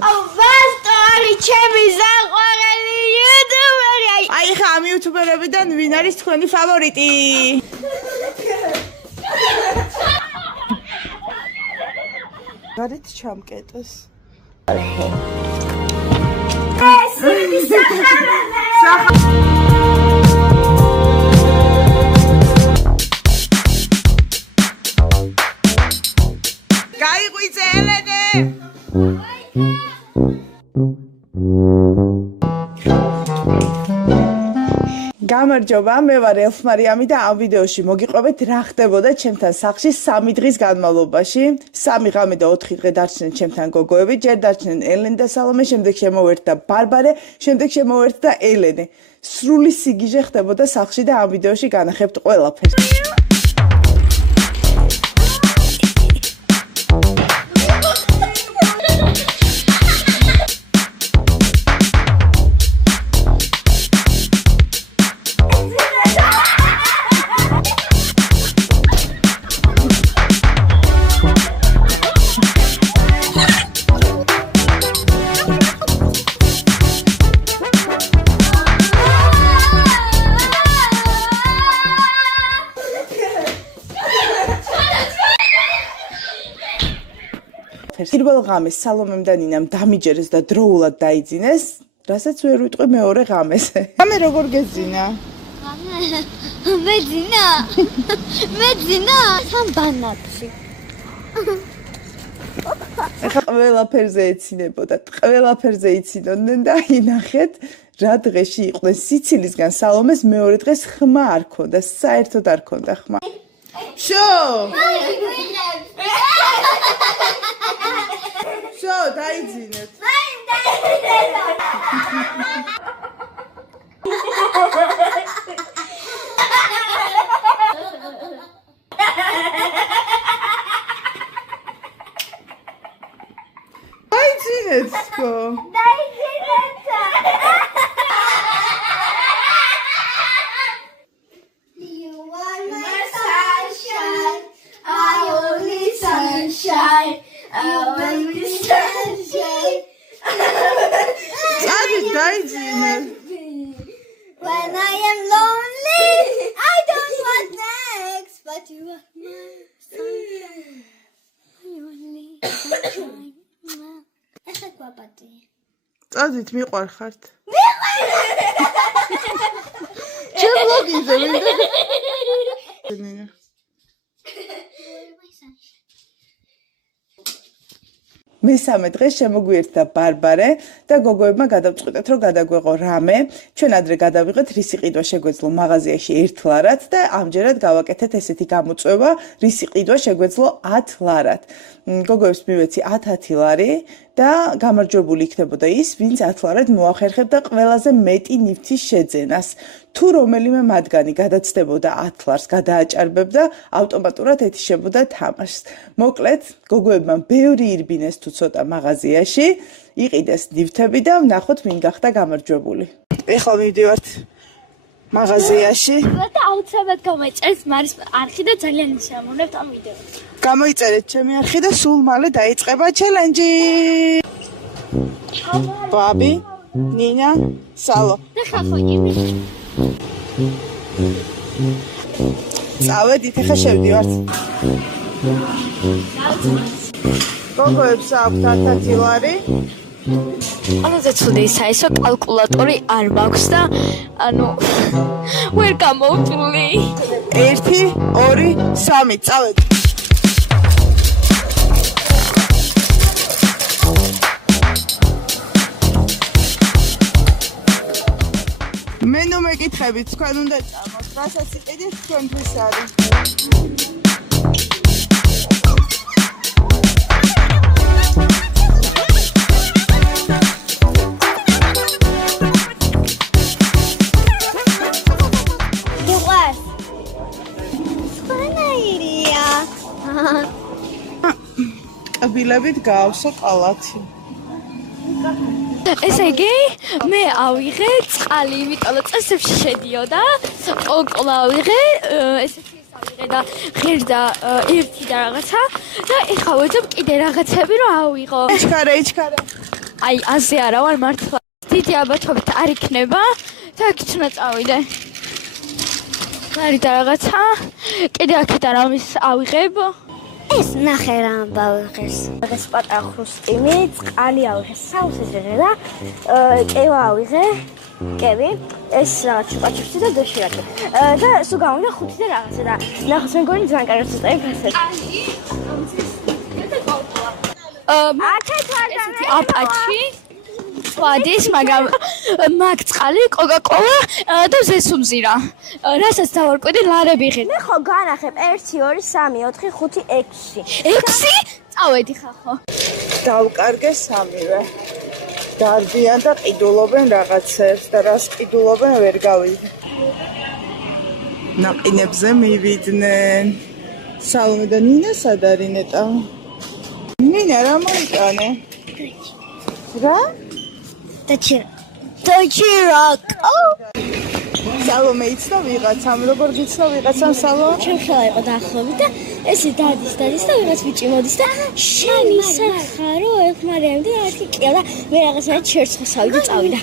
ვასტორი ჩემი საყვარელი იუთუბერი. აი ხა ამ იუთუბერებიდან ვინ არის თქვენი ფავორიტი? გარეთ ჩამკეტეს. გაიყვიძე ელენე. გამარჯობა, მე ვარ ელფმარიამი და ამ ვიდეოში მოგიყვებით რა ხდებოდა ჩემთან სახლში 3 დღის განმავლობაში. 3 ღამე და 4 დღე დარჩნენ ჩემთან გოგოები, ჯერ დარჩნენ ელენე და სალომე, შემდეგ შემოვერთდა ბარბარე, შემდეგ შემოვერთდა ელენე. სრული სიგიჟე ხდებოდა სახლში და ამ ვიდეოში განახებთ ყველაფერს. პირველ ღამეს სალომემ და ნინამ დამიჯერეს და დროულად დაიძინეს, რასაც ვერ ვიტყვი მეორე ღამეს. ღამე როგორ გეძინა? მეძინა სამ ბანაკში. ეხლა ყველაფერზე ეცინებოდა, ყველაფერზე იცინოდნენ და ინახეთ რა დღეში იყვნენ სიცილისგან სალომეს მეორე დღეს ხმა არ ქონდა, საერთოდ არ ქონდა ხმა. შო! შო, დაიძინეთ. დაიძინეთ თქო. When I am lonely, I don't want next, but you are my sunshine. Only sunshine. Ეხლა გვაპატი. წადით მიყვარხართ. ჩემ ლოგინზე მინდა. მესამე დღეს შემოგვიერთდა ბარბარე და გოგოებმა გადავწყვიტეთ, რომ გადაგვეღო რამე. ჩვენ ადრე გადავიღეთ რისი ყიდვა შეგვეძლო მაღაზიაში 1 ლარად და ამჯერად გავაკეთეთ ესეთი გამოწვევა, რისი ყიდვა შეგვეძლო 10 ლარად. გოგოებს მივეცი 10 ლარი და გამარჯვებული იქნებოდა ის, ვინც 10 ლარად მოახერხებდა ყველაზე მეტი ნივთის შეძენას. თუ რომელიმე მათგანი გადაცდებოდა 10 ლარს, გადააჭარბებდა, ავტომატურად ეთიშებოდა თამაშს. მოკლედ, გოგოებმა ბევრი ირბინეს თუ ცოტა მაღაზიაში, იყიდეს ნივთები და ვნახოთ ვინ გახდა გამარჯვებული. ეხლა მივდივართ მაღაზიაში. და აუცილებლად გამოიწერეთ მარის არხი და ძალიან შეამოვნებთ ამ ვიდეოს. გამოიწერეთ ჩემი არხი და სულ მალე დაიწყება ჩელენჯი. ბაბი, ნინა, სალო. და ხახონი. წავედით, ეხლა შევდივართ. გოგოებს აქვთ 10 ლარი. ყველაზე ცუდი ისაა, რომ კალკულატორი არ მაქვს და ანუ ვერ გამოვწული. 1, 2, 3, წავედით. მე ნუ მეკითხებით, თქვენ უნდა წამოთ, რასაც იყიდით, თქვენთვის არის. ყბილებით გავსო ყალათი. ესე იგი, მე ავიღე წყალი, იმიტომ რომ წესებში შედიოდა. კოკლა ავიღე, ესეთი ავიღე და ღერდა ერთი და რაღაცა და ეხლა ვეძებ კიდე რაღაცები რომ ავიღო. იჩქარე. აი აზე არა ვარ მართლა დიდი ალბათობით არ იქნება და აქ უნდა წავიდე გარდა რაღაცა კიდე აქედან ამის ავიღებ ეს ნახე რა ამბავიღეს ეს პატარა ხრუსტიმი წყალი ავიღე საუზეზე და კევა ავიღე კევი ეს რაღაც ჩუპაჩუპსი და დოშირაკი და სულ გამოვიდა 5 და რაღაცა და ნახოს მეგონი ძალიან კარგი ცოტა ფასად ესეთი აპაჩი ვადის მაგრამ მაგ წყალი კოკაკოლა და ზესუმზირა რასაც დავარკვევი ლარები ღირ მე ხო განახებ 1 2 3 4 5 6 6 წავედი ხახო დავკარგე სამივე დარბიან და ყიდულობენ რაღაცებს და რას ყიდულობენ ვერ გავიგე ნაყინებზე მივიდნენ სალომე და ნინა სად არის ნეტა ნინა რა მოიტანე რა დაჩირაკო სალომე იცნო ვიღაცამ როგორ გიცნო ვიღაცამ სალომე ჩემ ხელა იყო დაახლოებით და ესე დადის და ვიღაც ბიჭი მოდის და შენი სახარო ეხმარემ და ათი კილა მე რაღაცა ჩერცხოსავი და წავიდა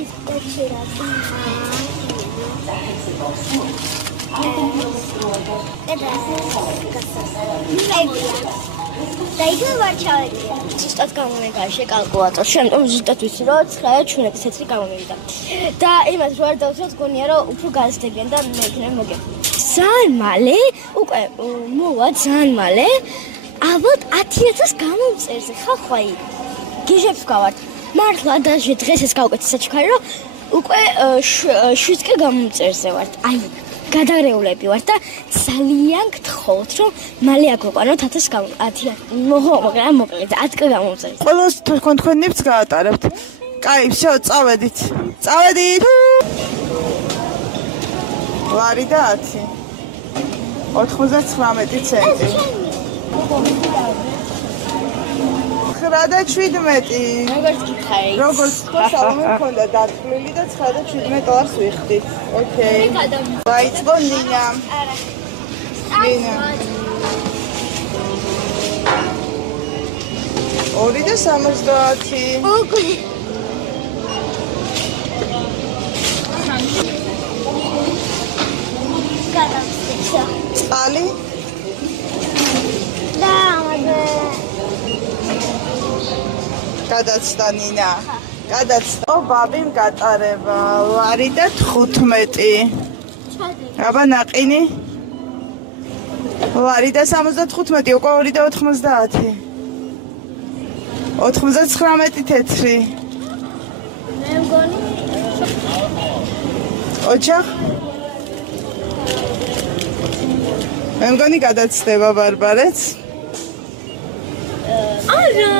და იქ ვარ ჩავედი. ზუსტად გამომეკარე შეკალკულატორ. შემდგომ ზუსტად ვიცი რომ 9 ჩვენების წელი გამომივიდა. და იმას რო არ დავწერთ გონია რომ უფრო გასდეგენ და მე იქნებ მოგე. ძალიან მალე უკვე მოვა ძალიან მალე. ალბათ 10000-ს გამომწერზე ხახვაი. გიჟებს გავართ. მართლა დაჟე დღეს ეს გავუკეთე საჩქარი რომ უკვე 7-ე გამომწერზე ვართ. აი გადაგრეულები ვარ და ძალიან გთხოვთ რომ მალე აგვიყვანოთ 1000 მაგრამ მოკლედ 10 გამომწერეთ. ყველას თქვენ ნიფს გაატარებთ. კაი, всё, წავედით. წავედით. ლარი და 10. 99 ცენტი. 9.17. როგორც გითხარი. როგორც სალომე მქონდა დათვლილი და 9.17 ვიხდით. ოკეი. დაიწყო ნინა. ნინა. 2.70. უკვე გადავწყვეტა. წყალი და ამაზე გადაცდა ნინა. გადაცდა. ბაბიმ გატარება. ლარი და 15. აბა ნაყინი. ლარი და 75, უკვე 2.90. 99 თეთრი. მე მგონი ოჩახ. მე მგონი გადაცდება ბარბარეც. არა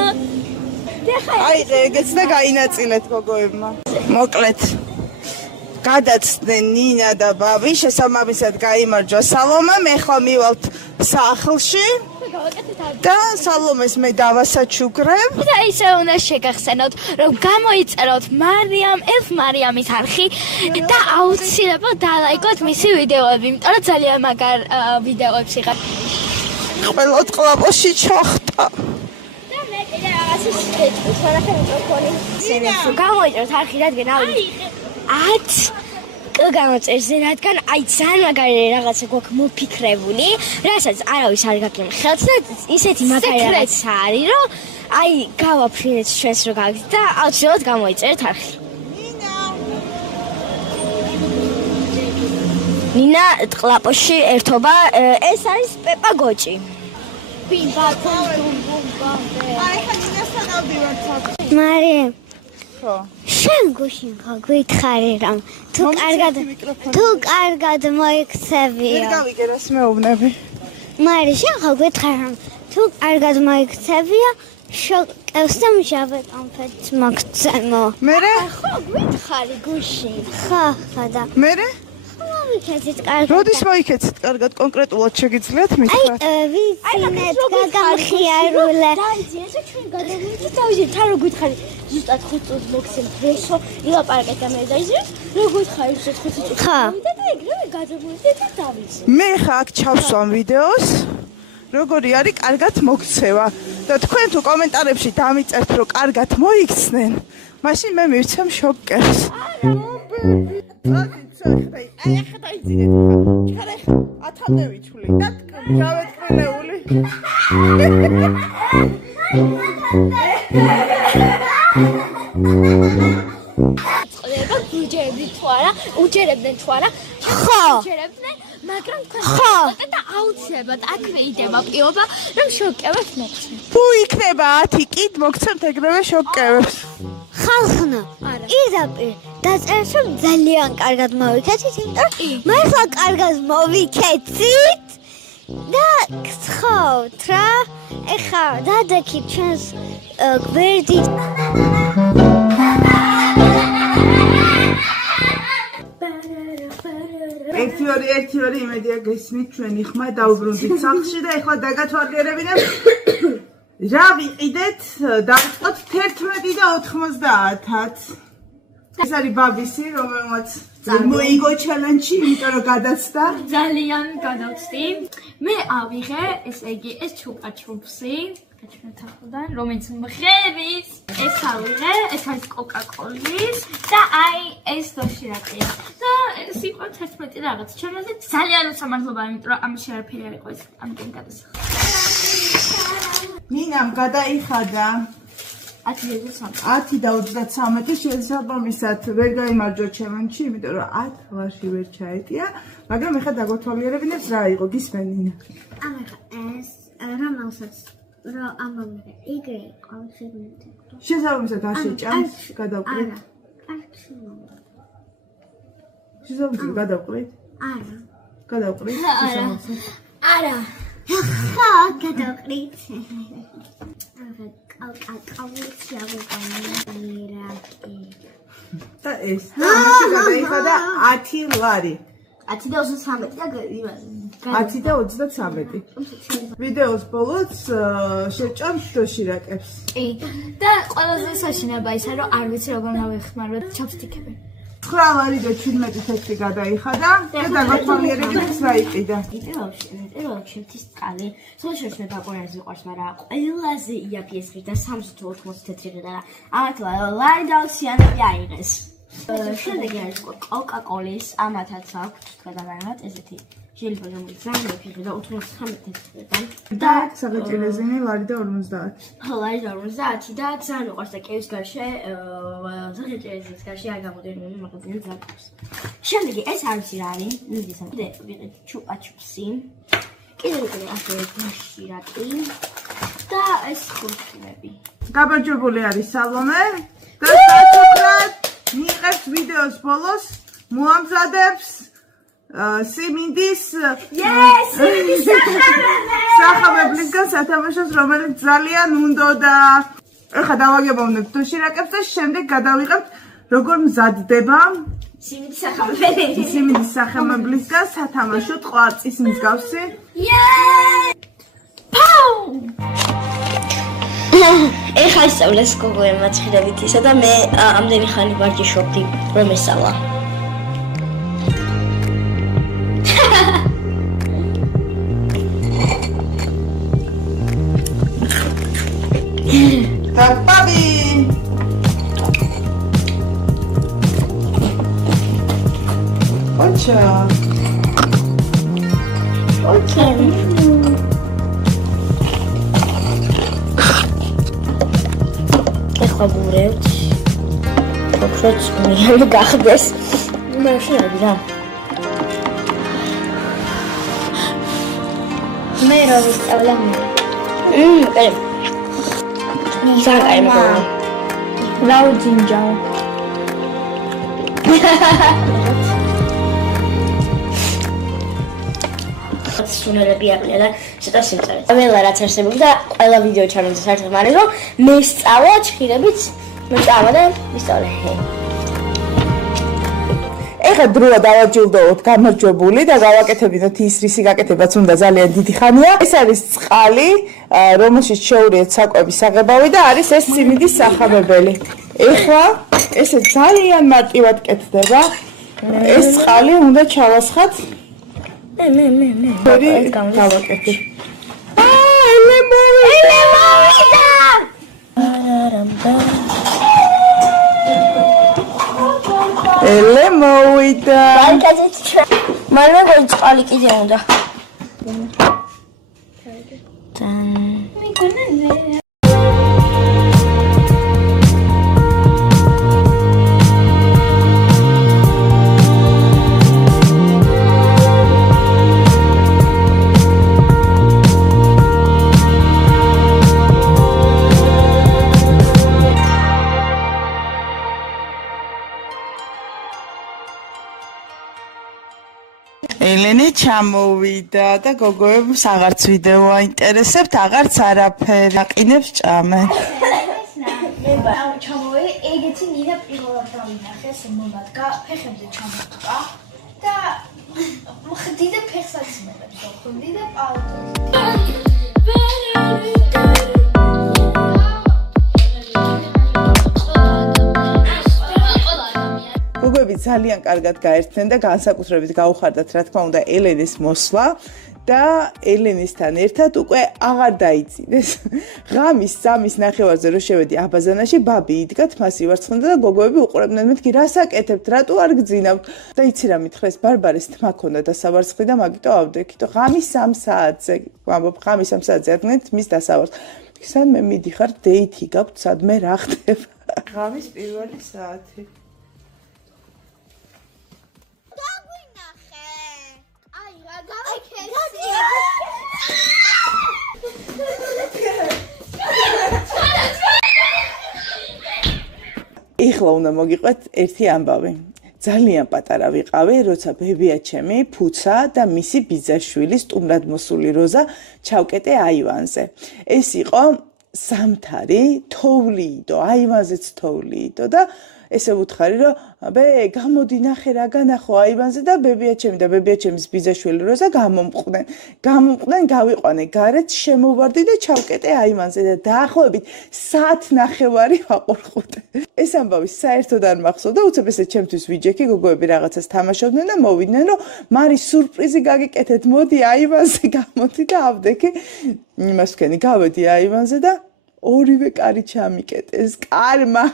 აი ეგეც და გაინაწილეთ გოგოებმა. მოკლედ გადაცდნენ ნინა და ბაბი, შესაბამისად გაიმარჯვა სალომემ, ეხლა მივალთ სახლში და სალომეს მე დავასაჩუქრებ. და ისე უნდა შეგახსენოთ რომ გამოიწეროთ მარიამ ელფმარიამის არხი და აუცილებლად დალაიქოთ მისი ვიდეოები, იმიტომ რომ ძალიან მაგარ ვიდეოებს იღებ. ყველა ტყლაპოში ჩახტა. და მე კიდე რაღაცას ვეთქვი, თორე მიკროფონი. სენსუ გამოიწეროთ არხი რადგან ავიდით 10 გამოწერზე, რადგან აი ძალიან მაგარი რაღაცა გვაქვს მოფიქრებული, რასაც არავის არ გაგიმ ხელს და ისეთი მაგარი რაღაცა არის, რომ აი გავაფრინეთ ჩვენს რო გავიდით და აუცილებლად გამოიწერეთ არხი. ნინა ტყლაპოში ერთობა, ეს არის პეპა გოჭი. ბიმბა ბუმბუმბა. აი ხა ნინასთან ავდივართ. მარიამ ხო. შენ გუშინ ხო გითხარი რომ თუ კარგად მოიქცევია. ვერ გავიგე რას მეუბნები. მარი შენ ხო გითხარი რომ თუ კარგად მოიქცევია შოკევს და მჟავე კონფეტს მოგცემო. მერე? ხო გითხარი გუშინ. ხო და მერე? ვიქეცით კარგად. როდის მოიქეცით კარგად კონკრეტულად შეგიძლიათ მითხრათ? აი ვიცინეთ გაგამხიარულე. დაიძინეთ ჩვენ გადავიდეთ დავიზეთ თან რო გითხარი ზუსტად 5 წუთს მოგცემთ რესო ილაპარაკეთ და მე დაიზინეთ რო გითხარი ზუსტად 5 წუთს ხო. და ეგრევე გადავიდეთ და დავიზეთ. მე ხა აქ ჩავსვამ ვიდეოს. როგორი არის კარგად მოქცევა და თქვენ თუ კომენტარებში დამიწერთ რომ კარგად მოიქცნენ მაშინ მე მივცემ შოკერს უჯერებდნენ თუ არა ხო უჯერებდნენ მაგრამ თქვენ და აუცილებლად აქვე იდება პირობა რომ შოკებებს მოგცემთ თუ იქნება 10 კით მოგცემთ ეგრევე შოკებებს ხალხნა იზაპი დაწერს რომ ძალიან კარგად მოვიქეცით იმიტომ რომ მართლა კარგად მოვიქეცით და გთხოვთ რა ეხა დადექით ჩვენს გვერდით ერთი ორი იმედია გესმით ჩვენი ხმა დაუბრუნდით სახლში და ეხლა დაგათვალიერებინებ რა ვიყიდეთ დავიწყოთ 11 და 90-ად ეს არის ბაბისი რომელმაც მოიგო ჩელენჯი იმიტომ რომ გადაცდა ძალიან გადავწდი მე ავიღე ესე იგი ეს ჩუპა-ჩუპსი გაჩვენთახოდან რომელიც მღერის ეს ავიღე ეს არის კოკა-კოლის და აი ეს დოშირაკია და ეს იყო 11 რაღაც ჩემზე ძალიან უსამართლობა იმიტომ რომ ამის შეერფერი არ იყო ეს ამიტომ გადასახდა ნინამ გადაიხადა 10 და 33 შესაბამისად ვერ გაიმარჯვა ჩემანში იმიტომ რომ 10 ლაში ვერ ჩაეტია მაგრამ ეხლა დაგვათვალიერებინებს რა იყო გისმენ ნინა ამერა ეს რომელსაც რა ამბობენ იგი ყოველშემთხვევაში შესაბამისად არ შეჭამს გადავყრით შესაბამისად გადავყრით გადავყრით შესაბამისად არა ხა გადავყრით და ეს ამაში გადაიხადა 10 ლარი 10 და 33 და 10 და 33 ვიდეოს ბოლოს შეჭამს დოშირაკებს კი და ყველაზე საშინაება ისა რომ არ ვიცი როგორ გავეხმაროთ ჩოპსტიკები 9 ლარი და 17 ცენტი გადაიხადა და დაგვათვალიერებინებს რა იყიდა პირველში მთის წყალი სულშეშ დაყურებს ვიყავს მაგრამ ყველაზე იაფი ეს და 380 თეთრი და ამათლა ლარი დავსიანები აიღეს შემდეგ არის კოკა-კოლის ამათაც აქვს გადავარეთ ესეთი ჟელი რომელიც ძალიან ფეხი და 99 და საგეჭირეზინი ლარი და 50 ლარი და 50 და ძალიან უყვარს და კევის გარშე საგეჭირეზინის გარშე არ გამოდენილი მაგაზინი ძაფს შემდეგ ეს არის რა არის ნიდის და ვიყიდ ჩუპა-ჩუპსი კიდევ ასე დოშირაკი და ეს ხურშინები გაბაჯებული არის სალომე და საჩუქრად მიიღებს ვიდეოს ბოლოს მოამზადებს სიმინდის სახამებლისგან სათამაშოს რომელიც ძალიან უნდოდა ეხლა დავაგებოვნებთ დოშირაკებს და შემდეგ გადავიღებთ როგორ მზადდება სიმინდის სახამებლისგან სათამაშო ყვაწის მსგავსი ეხლა ისწავლეს გოგოე მაცხიდებით ისა და მე ამდენი ხანი ვარჯიშობდი რომ ესწავლა Papi! Ocha! Okay. ეხლა ვურევთ. ოქროც მიალი გახდეს. მაშინ რა. მე რა ვისწავლა მე. ძალიან კარგი. რაუ ჯინჯაო. სუნელები აყლია და ცოტა სიმწარე. ყველა რაც არსებობს და ყველა ვიდეო ჩანელზე საერთოდ მარტო რომ მე სწავლა ჩხირებით მეწავა და ვისწავლე. ეხლა დროა დავაჯილდოოთ გამარჯვებული და გავაკეთებინოთ ის რისი გაკეთებაც უნდა ძალიან დიდი ხანია. ეს არის წყალი, რომელშიც შეურიეთ საკვების საღებავი და არის ეს სიმინდის სახამებელი. ეხლა ესე ძალიან მარტივად კეთდება. ეს წყალი უნდა ჩავასხათ. მე. გავაკეთებ. ლემონი! არამდა. ელე მოვიდა. მალე გოიწყალი კიდე უნდა. ელენე ჩამოვიდა და გოგოებს აღარც ვიდეო აინტერესებთ, აღარც არაფერი. აყინებს ჭამე. ჩამოვე, ეგეთი ნინა პირველად დავინახეს მომადგა, ფეხებზე ჩამოვტყა და ხდი და ფეხსაც იმედებს, ხდი და პალტოს. გოგოები ძალიან კარგად გაერთნენ და განსაკუთრებით გაუხარდათ რა თქმა უნდა ელენეს მოსვლა და ელენესთან ერთად უკვე აღარ დაიძინეს. ღამის 3-ის ნახევარზე რო შევედი აბაზანაში, ბაბი იდგათ, მას ივარცხნდა და გოგოები უყურებდნენ. მეთქი რას აკეთებთ, რატო არ გძინავთ? და იცი რა მითხრეს, ბარბარეს თმა ქონდა დასავარცხლი და მაგიტო ავდექით. ღამის 3 საათზე, ვამბობ, ღამის 3 საათზე ადგნეთ მის დასავარცხლს. სადმე მიდიხარ, დეითი გაქვთ, სადმე რა ხდება? ღამის პირველი საათი. ეხლა უნდა მოგიყვეთ ერთი ამბავი. ძალიან პატარა ვიყავი, როცა ბებია ჩემი, ფუცა და მისი ბიძაშვილი სტუმრად მოსული როზა ჩავკეტე აივანზე. ეს იყო სამთარი, თოვლიდო, აივანზეც თოვლიდო და ესე ვუთხარი, რომ ბე, გამოდი ნახე რა განახო აივანზე და ბებია ჩემი და ბებია ჩემის ბიძაშვილი როზა გამომყვნენ. გამომყვნენ, გავიყვანე გარეთ, შემოვარდი და ჩავკეტე აივანზე და დაახლოებით 1:30 ვაყურყუდე. ეს ამბავი საერთოდ არ მახსოვდა, უცებ ესე ჩემთვის ვიჯექი, გოგოები რაღაცას თამაშობდნენ და მოვიდნენ, რომ მარი სურპრიზი გაგიკეთეთ, მოდი აივანზე გამოდი და ავდექი. იმას ვქენი, გავედი აივანზე და ორივე კარი ჩამიკეტეს, კარმა.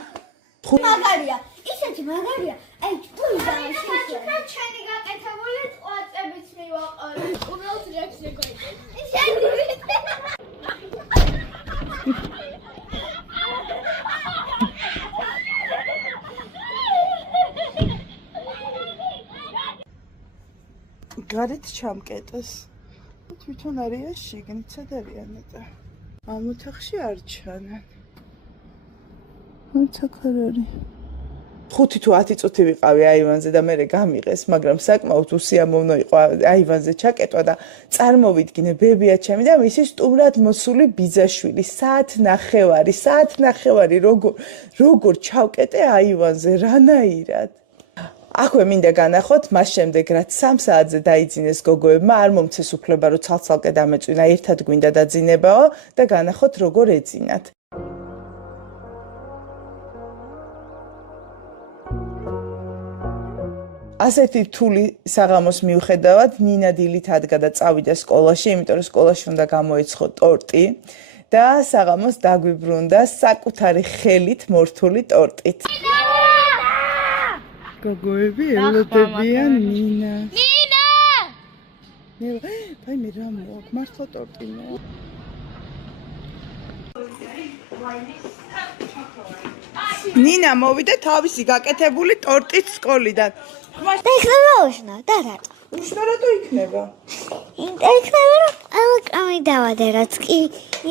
მაგარია, ისეთი მაგარია. აი, თუ ისაა ჩენი გაკეთებული წვაწებიც მივაყოლე. უბრალოდ რეაქცია გაიგე. გარეთ ჩამკეტეს. თვითონ არის შიგნით სად არიან და ამ ოთახში არ ჩანან. მოცაქარარი 5 თუ 10 წუთი ვიყავი აივანზე და მე გამიყეს, მაგრამ საკმაოდ უსიამოვნო იყო აივანზე ჩაკეტვა და წარმოვიდგინე ბებია ჩემი და მისი სტუმრად მოსული ბიძაშვილი 1:30 როგორ ჩავკეტე აივანზე რანაირად. აქვე მინდა განახოთ, მას შემდეგ რაც 3 საათზე დაიძინეს გოგოებმა, არ მომცეს უფლება რომ ცალ-ცალკე დამეწვინა, ერთად გვინდა დაძინებაო და განახოთ როგორ ეძინათ. ასეთი რთული საღამოს მიუხედავად, ნინა დილით ადგა და წავიდა სკოლაში, იმიტომ რომ სკოლაში უნდა გამოეცხო ტორტი და საღამოს დაგვიბრუნდა საკუთარი ხელით მორთული ტორტით. გოგოები ელოდებიან ნინა. ნინა! მე რა მოაქვს, მართლა ტორტი მოაქვს. ნინა მოვიდა თავისი გაკეთებული ტორტით სკოლიდან. და იქნება უშნა და რატო? უშნა რატო იქნება? იქნება რომ ალკამი დავადე რაც კი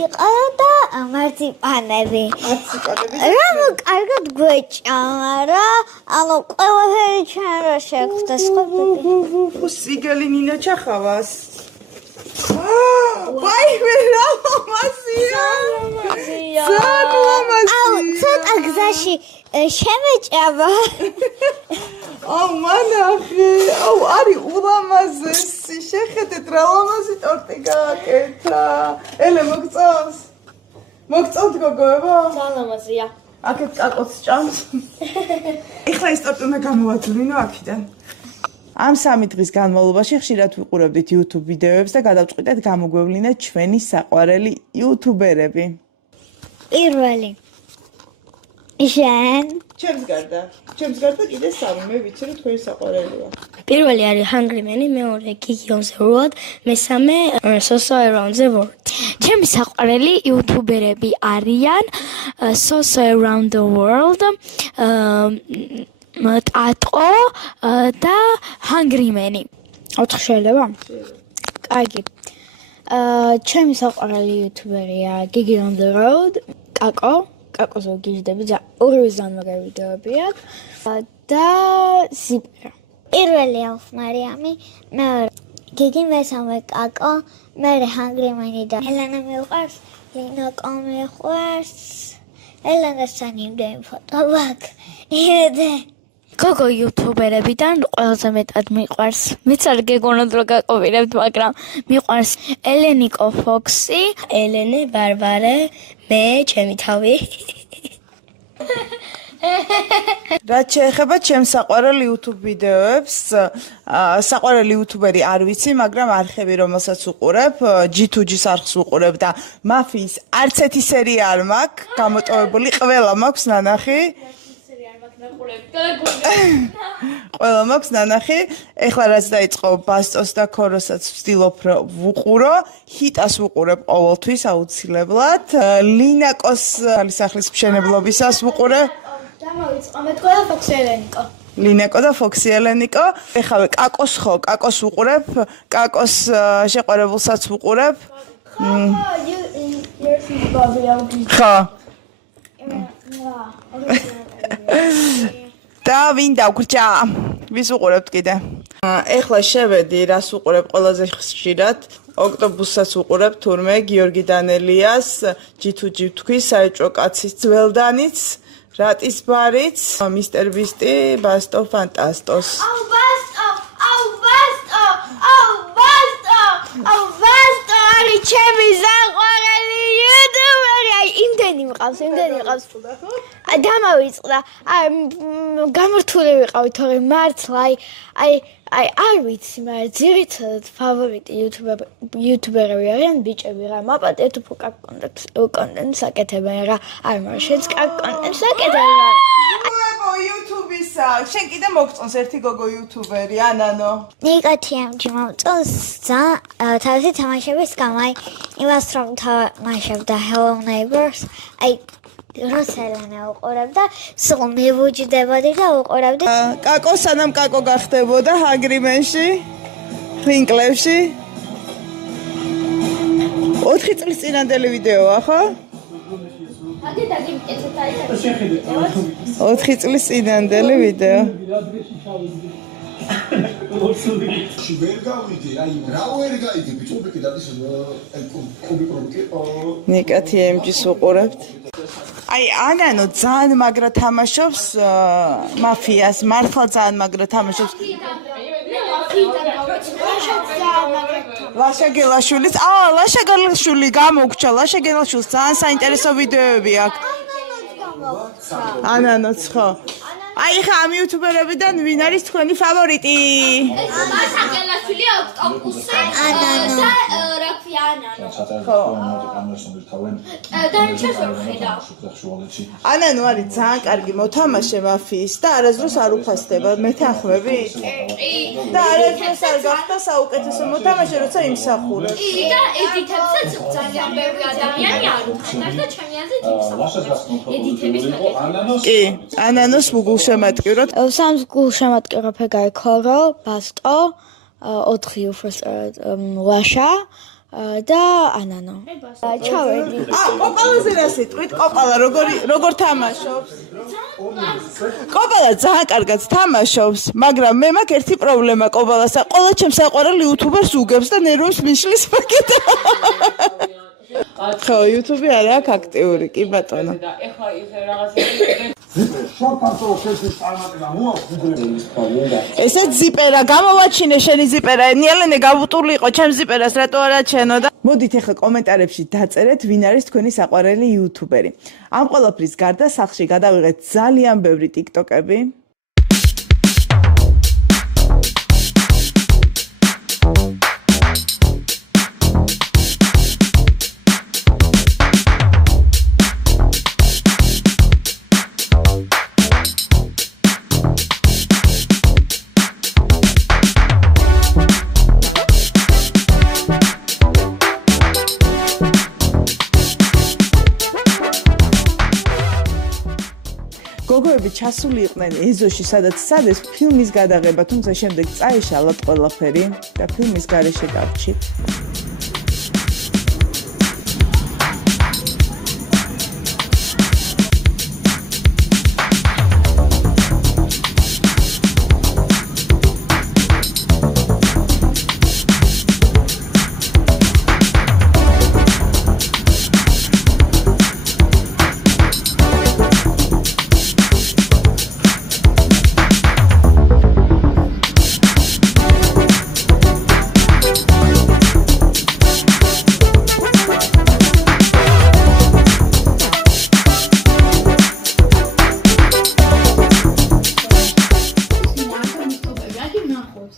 იყო და მარციპანები. რა კარგად გვეჭამა რა, ანუ ყველაფერი ჩაარა შეხვდა სკოლაში. სიგელი ნინა ჩახავას. ვაიმე რა ლამაზია. აუ ცოტა გზაში შემეჭამა. აუ მანახე, აუ არის ულამაზესი, შეხედეთ რა ლამაზი ტორტი გააკეთა. ელე მოგწონს? მოგწონთ გოგოებო? ლამაზია. აქეთ კაკოც ჭამს. ეხლა ეს ტორტი უნდა გამოვაძვრინო აქედან. ამ 3 დღის განმავლობაში ხშირად ვიყურებდით YouTube ვიდეოებს და გადავწყვიტეთ გამოგვევლინეთ ჩვენი საყვარელი YouTuberები. პირველი შენ ჩემს გარდა კიდე სამი მე ვიცი რომ თქვენი საყვარელია პირველი არის Hungry Man-ი, მეორე Gigi on the Road, მესამე So Around the World. ჩემი საყვარელი იუთუბერები არიან So Around the World, ტატო და Hungry Man-ი. ოთხი შეიძლება? კარგი. ჩემი საყვარელი იუთუბერია Gigi on the Road, კაკოს ვიგიჟდები და ორივე ზანმაგარი ვიდეოები აქვს და ზიპერა. პირველი ალფმარიამი, მეორე გიგი, მესამე კაკო, მერე Hungry Man-ი და ელენა მიყვარს, ლინოკო მიყვარს, ელენასთან იმდენი ფოტო მაქვს. გოგო იუთუბერებიდან ყველაზე მეტად მიყვარს. მეც არ გეგონოთ რომ გაკოპირებთ, მაგრამ მიყვარს ელენიკო ფოქსი, ელენე ბარბარე, მე ჩემი თავი. რაც შეეხება ჩემს საყვარელ YouTube ვიდეოებს, საყვარელი იუთუბერი არ ვიცი, მაგრამ არხები რომელსაც უყურებ, G2G-ს არხს უყურებ და მაფიის არც ერთი სერია არ მაქვს, გამოტოვებული ყველა მაქვს ნანახი. ყველა მაქვს ნანახი. ეხლა რაც დაიწყო ბასტოს და ქოროსაც ვცდილობ რომ ვუყურო, ჰიტას ვუყურებ ყოველთვის აუცილებლად. ლინაკოს სახლის მშენებლობისას ვუყურებ. დამოვიწყო მეთქვა და ფოქსი ელენიკო. ლინაკო და ფოქსი ელენიკო. ეხლა კაკოს უყურებ, კაკოს შეყვარებულსაც ვუყურებ. ხო. და ვინ დავგრჭა? ვის უყურებთ კიდე? ეხლა შევედი, რას უყურებ ყველაზე ხშირად? ოქტობუსსაც უყურებ თურმე, გიორგი დანელიას, G2G თქვი, საეჭვო კაცის ძველდანიც, რატის ბარიც, მისტერ ბისტი, ბასტო ფანტასტოს. არის ჩემი საყვარელი იუთუბერი. აი, იმდენი მყავს. დამავიწყდა. გამორთული ვიყავი თორე მართლა. აი, არ ვიცი, მაგრამ ძირითადად ფავორიტი იუთუბერები არიან ბიჭები რა. მაპატეთ უფრო კაკ კონტენტს აკეთებენ რა. არ მაგრამ შენც კაკ კონტენტს აკეთებ რა. გოგო YouTube-ისა, შენ კიდე მოგწონს ერთი გოგო იუთუბერი, ანანო. ნიკათიამჯი მომწონს ძალიან თავისი თამაშების გამო. აი, იმას რომ თამაშობდა Hello Neighbors, აი როსელანა უყურებ და სულ მივუჯდებოდი და უყურებდი. კაკო სანამ კაკო გახდებოდა Hungry Man-ში, ხვინკლებში. 4 წლის წინანდელი ვიდეოა, ხო? 4 წლის წინანდელი ვიდეო. ვერ გავიდი, აი რა ვერ გაიდი, ბიჭობი და ის კომპიუტერი ნიკათი MG-ს უყურებთ. აი ანანო ძალიან მაგრა თამაშობს მაფიას, მართლა ძალიან მაგრა თამაშობს. ლაშა გელაშვილის, ლაშა გელაშვილი გამოგჩა, ლაშა გელაშვილს ძალიან საინტერესო ვიდეოები აქვს. ანანოც ხო. აი ხა ამ იუთუბერებიდან ვინ არის თქვენი ფავორიტი? ლაშა გელაშვილი, ოქტოპუსი და რაფიანანო. ხო. ანანო არის ძალიან კარგი მოთამაშე მაფიის და არასდროს არ უფასდება. მეთანხმები? და არასდროს არ გახდა საუკეთესო მოთამაშე, როცა იმსახურებს. და ედიტებსაც ძალიან ბევრი ადამიანი არ უხდას და ჩემი აზრით იმსახურებს ედიტების მეთოდს. კი, ანანოს გუგლში შემატკივროთ. სამს გულშემატკივრობ ეგ არის ქორო, ბასტო, 4 უბრალოდ ლაშა და ანანო. ჩავედი. კოპალაზე რა სიტყვით? კოპალა როგორ თამაშობს? კოპალა ძალიან კარგად თამაშობს, მაგრამ მე მაქვს ერთი პრობლემა კოპალასა. ყველა ჩემს საყვარელ იუთუბერს უგებს და ნერვებს მიშლის ფაქტ. ხო, YouTube-ი არ აქვს აქტიური, კი ბატონო. ეხლა ის რაღაცა ესე ზიპერა, გამოვაჩინე შენი ზიპერა. ნიელენე გავუტული იყო ჩემ ზიპერას, რატო არ აჩენო და მოდით ახლა კომენტარებში დაწერეთ, ვინ არის თქვენი საყვარელი იუთუბერი. ამ ყველაფრის გარდა სახლში გადავიღეთ ძალიან ბევრი TikTok-ები. გოგოები ჩასული იყვნენ ეზოში, სადაც სადეს ფილმის გადაღება, თუმცა შემდეგ წაეშალათ ყველაფერი და ფილმის გარეშე გავრჩით.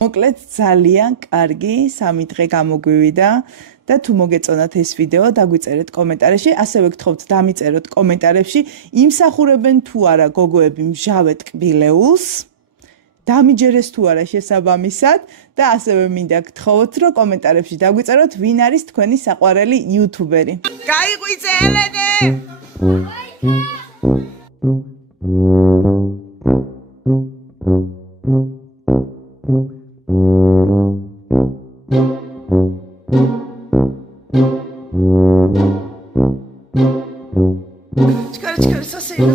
მოკლედ ძალიან კარგი 3 დღე გამოგვივიდა და თუ მოგეწონათ ეს ვიდეო დაგვიწერეთ კომენტარებში, ასევე გთხოვთ დამიწეროთ კომენტარებში იმსახურებენ თუ არა გოგოები მჟავე ტკბილეულს, დამიჯერეს თუ არა შესაბამისად და ასევე მინდა გთხოვოთ რომ კომენტარებში დაგვიწეროთ ვინ არის თქვენი საყვარელი იუთუბერი. გაიღვიძე ელენე! Çıkar, sosayı.